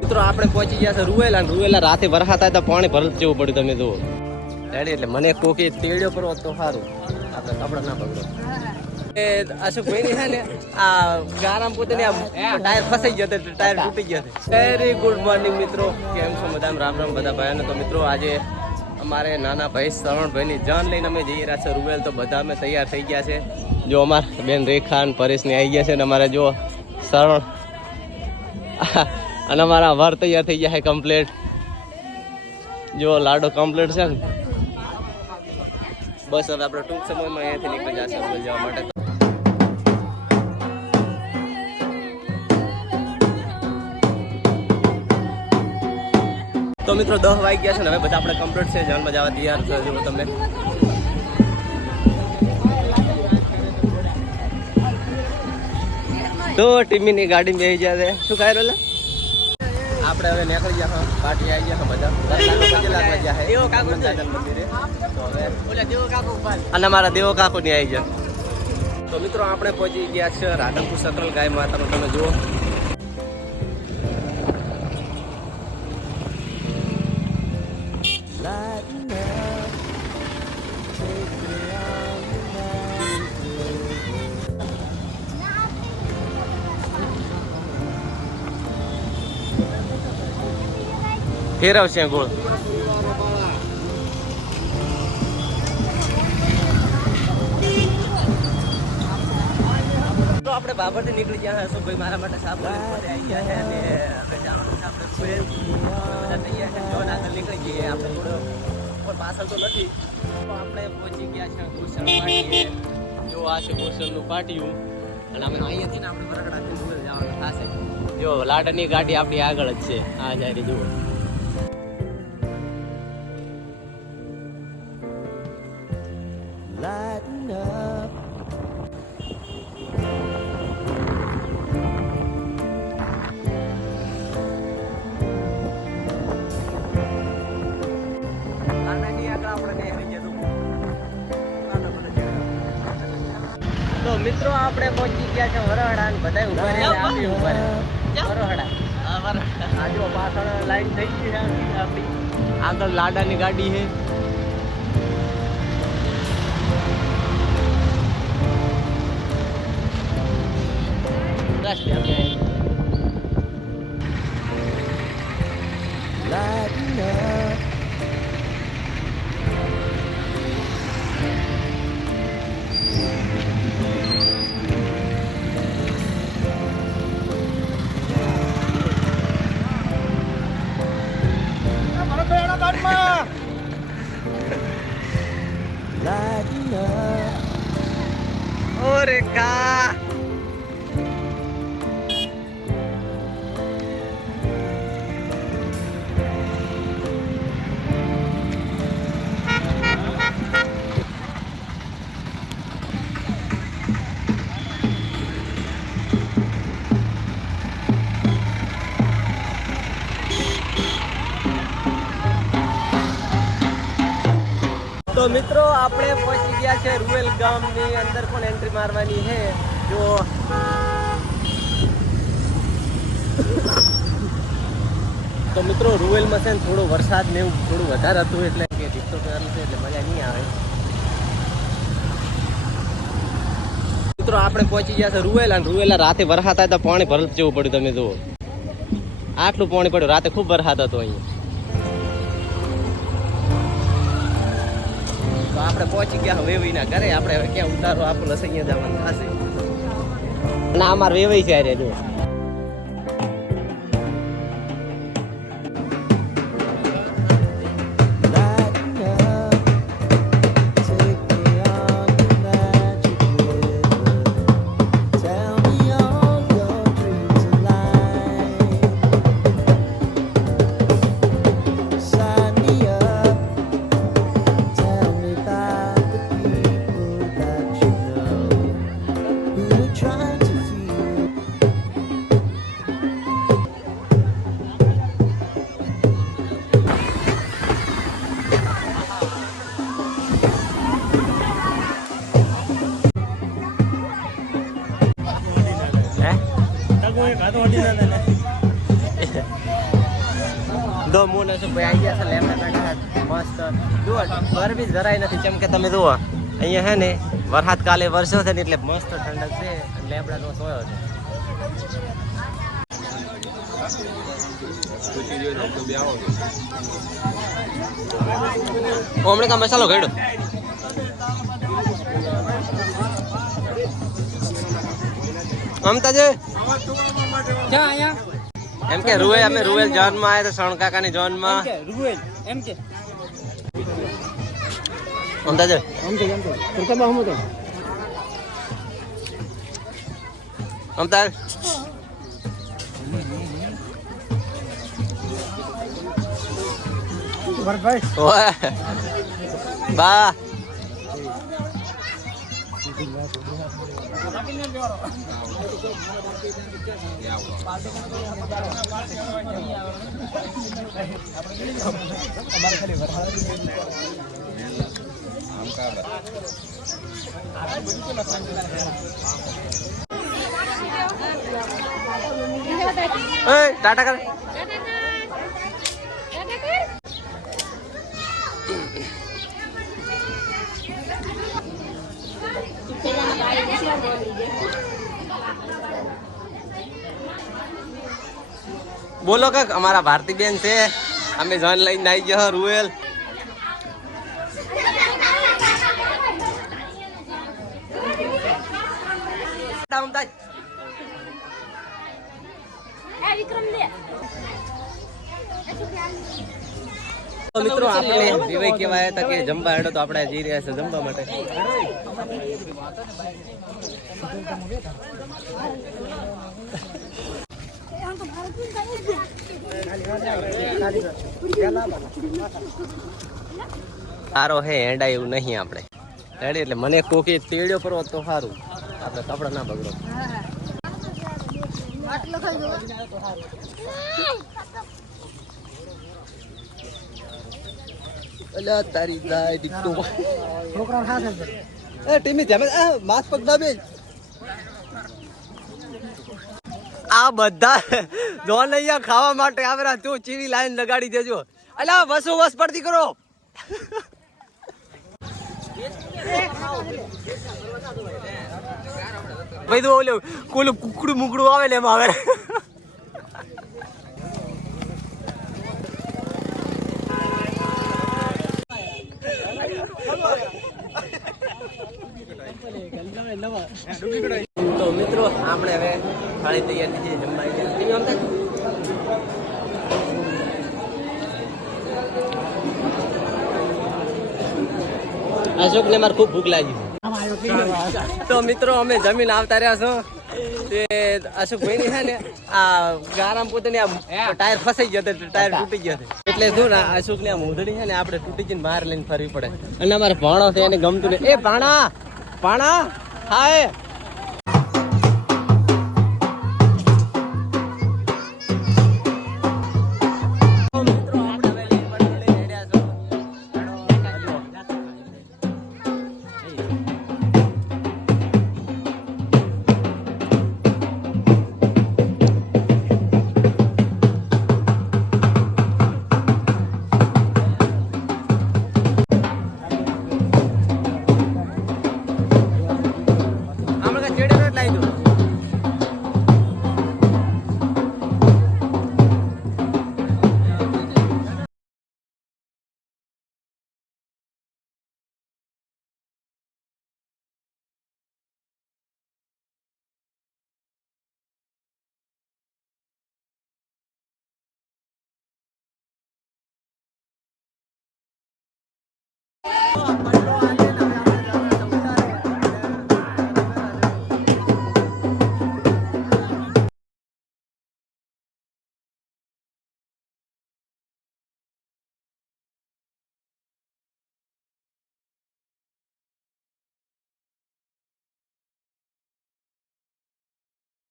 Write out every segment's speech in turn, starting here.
મિત્રો, આપણે પહોંચી ગયા છે રૂવેલા રૂવેલા રાતે વરસાદ હતા પાણી ભરત જેવું પડ્યું તમે જુઓ. ડેડી, એટલે મને કોકી તેડ્યો કરો તો સારું. આપણે કપડા ના પકડો ટાયર ફસાઈ ગયો ટાયર તૂટી ગયો વેરી ગુડ મોર્નિંગ મિત્રો. કેમ છો બધા રામ રામ બધા ભાઈઓને તો મિત્રો, આજે અમારે નાના ભાઈ શ્રવણભાઈ ની જાન લઈને અમે જઈ રહ્યા છે રૂવેલ. તો બધા અમે તૈયાર થઈ ગયા છે. જો અમાર બેન રેખા ની આવી ગયા છે ને અમારે જો શરણ. અને અમારા વર તૈયાર થઈ ગયા છે કમ્પ્લેટ જો લાડો કમ્પ્લેટ છે ને. બસ હવે આપણે ટૂંક સમયમાં અહીંયાથી નીકળી જશે જવા માટે. તો મિત્રો દસ વાગી ગયા છે ને હવે બધા આપણે કમ્પ્લીટ છે. જાનમાં જવા તૈયાર છે. જો તમે તો ટીમીની ગાડી બેસી ગયા છે. શું ખાય રોલા? આપણે હવે નીકળી ગયા હા. પાર્ટી આવી ગયા બધા. અને મારા દેવો કાકુ ની આવી ગયા. તો મિત્રો આપણે પહોંચી ગયા છે રાધનપુર સકલ ગાય માતાનો. તમે જુઓ. ફેરવશે ગોળ. આપણે બાબરથી નીકળી ગયા હશું ભાઈ મારા માટે સાફ આવી ગયા છે અને હવે જવાનું નીકળી જઈએ. આપણે કોઈ પાછળ તો નથી. આપણે પહોંચી ગયા છે ગોસલ પાટીએ. જો આ છે ગોસલનું પાટિયું. અને અમે અહીંયાથી ને આપણે વરગડાથી જવાનું થશે. જો લાડની ગાડી આપણી આગળ જ છે. આ જાય જુઓ. મિત્રો આપણે પહોંચી ગયા છે વરહડા ને બધા ઊભા રહે આપી ઊભા રહે વરહડા. આ જો પાછળ લાઈન થઈ ગઈ છે આપણી આગળ લાડાની ગાડી છે. Lighten up. મિત્રો, આપણે પહોંચી ગયા છે રૂવેલ ગામની અંદર પણ એન્ટ્રી મારવાની છે. જો. તો મિત્રો રૂએલમાં છે ને થોડો વરસાદ ને એવું થોડું વધારે હતું એટલે કે ટીપતો કરેલું છે એટલે મજા નહીં આવે. મિત્રો, આપણે પહોંચી ગયા છે રૂએલ અને રૂએલા રાતે વરસાદ આવ્યો પાણી ભરત જેવું પડ્યું તમે જુઓ. આટલું પાણી પડ્યું, રાતે ખૂબ વરસાદ હતો અહીંયા. તો આપણે પહોંચી ગયા વેવીના ઘરે. આપણે ક્યાં ઉતારો આપણને લસૈયા જવાનું થશે. ના, અમારે વેવાઈ અરે જો. દો મૂન હશે, ભાઈ લેમડા બેઠા મસ્ત. જુઓ, ગરમી જરાય નથી. કેમ કે તમે જુઓ, અહીંયા હે ને, વરસાદ કાલે વરસ્યો છે ને એટલે મસ્ત ઠંડક છે. અને લેમડાનો સોયો છે. હમણાં કા મસાલો ઘડ્યો? ક્યાં આયા. એમ કે રૂએ અમે રૂએલ જોનમાં આયા તો સણ કાકાની જોનમાં રૂવેલ એમ કે. અંદાજ એમ કે એમ કે. તો પ્રતાપા હમ તો મમતા ભરતભાઈ બા ઓય ટાટા કર બોલો કે અમારા ભારતીબેન છે. અમે જન લઈને આવી ગયા રૂએલ. મિત્રો આપણે વિવેક કહેવાય હતા કે જમવા હેડો તો આપણે જઈ રહ્યા છે જમવા માટે. સારો હે હેંડા એવું નહીં આપણે. રેડી એટલે મને કોકી તેડ્યો પરવો તો સારું આપણે કપડા ના બગડો. અલ્યા તારી દાય દીકતો છોકરા ખાસ એ ટીમી આ માસ પગ દાબે. આ બધા જોન અહીંયા ખાવા માટે આવેલા. તું ચીવી લાઈન લગાડી દેજો. અલા વસો વસ પડતી કરો. ભાઈ, તો ઓલું કોલું કુકડું મુકડું આવે ને એમાં આવે. મિત્રો આપણે હવે થાળી તૈયાર થઈ છે જમવા આવી ગયા. તમે ને મારે ખૂબ ભૂખ લાગી તો મિત્રો અમે જમીન આવતા રહ્યા છો. તે અશોકભાઈ ની છે ને આ ગારામ પોતાની આ ટાયર ફસાઈ ગયો ટાયર તૂટી ગયો એટલે શું ને અશોકની આ મોઢડી છે ને આપણે તૂટી જઈને બહાર લઈને ફરવી પડે. અને અમારે ભાણો છે એને ગમતું નહીં. એ ભાણા! ભાણા! હાય!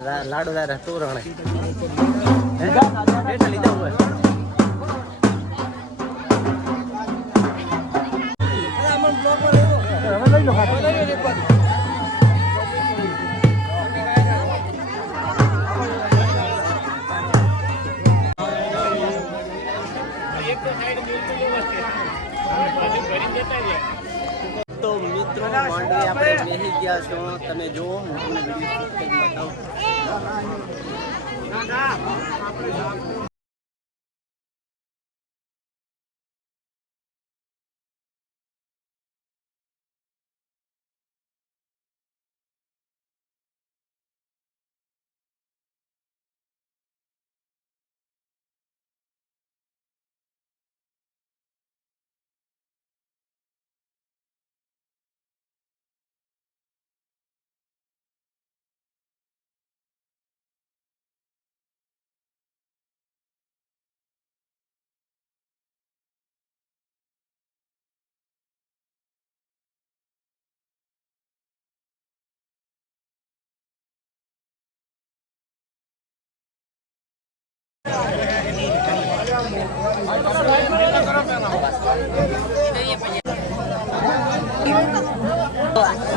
લા- લાડુ દારા તું આપણે ગયા છો. તમે જુઓ હું તમને વીડિયો બતાવું.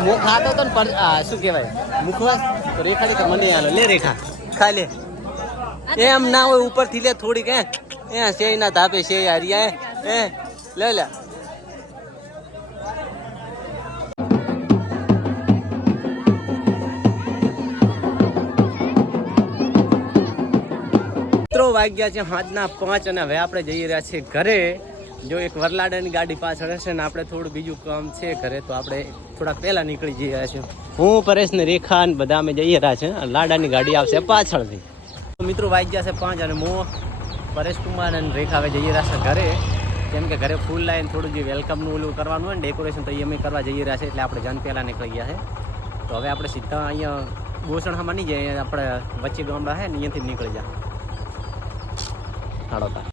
હું ખાતો તો ને પણ શું કહેવાય? મુખવાસ? તો રેખા કે મને આલો. લે રેખા ખા એમ ના હોય, ઉપરથી લે થોડીક, હે. એ શેય ના ધાપે શેય હારી હે. લે લે. વાગ્યા છે સાંજના પાંચ અને હવે આપણે જઈ રહ્યા છીએ ઘરે. જો એક વરલાડાની ગાડી પાછળ હશે ને આપણે થોડું બીજું કામ છે ઘરે, તો આપણે થોડાક પહેલાં નીકળી જઈ રહ્યા છીએ. હું પરેશ ને રેખા ને બધા અમે જઈ રહ્યા છે લાડાની ગાડી આવશે પાછળથી. મિત્રો વાગ્યા છે પાંચ અને હું પરેશ કુમાર અને રેખા હવે જઈ રહ્યા છે ઘરે. કેમ કે ઘરે ફૂલ લાઈન થોડું જે વેલકમનું ઓલું કરવાનું હોય ને ડેકોરેશન તો અમે કરવા જઈ રહ્યા છે એટલે આપણે જન પહેલાં નીકળી ગયા છે. તો હવે આપણે સીધા અહીંયા ગોસણમાં નહીં જઈએ, આપણે વચ્ચે ગામડા છે ને અહીંયાથી નીકળી જાય હાડો તા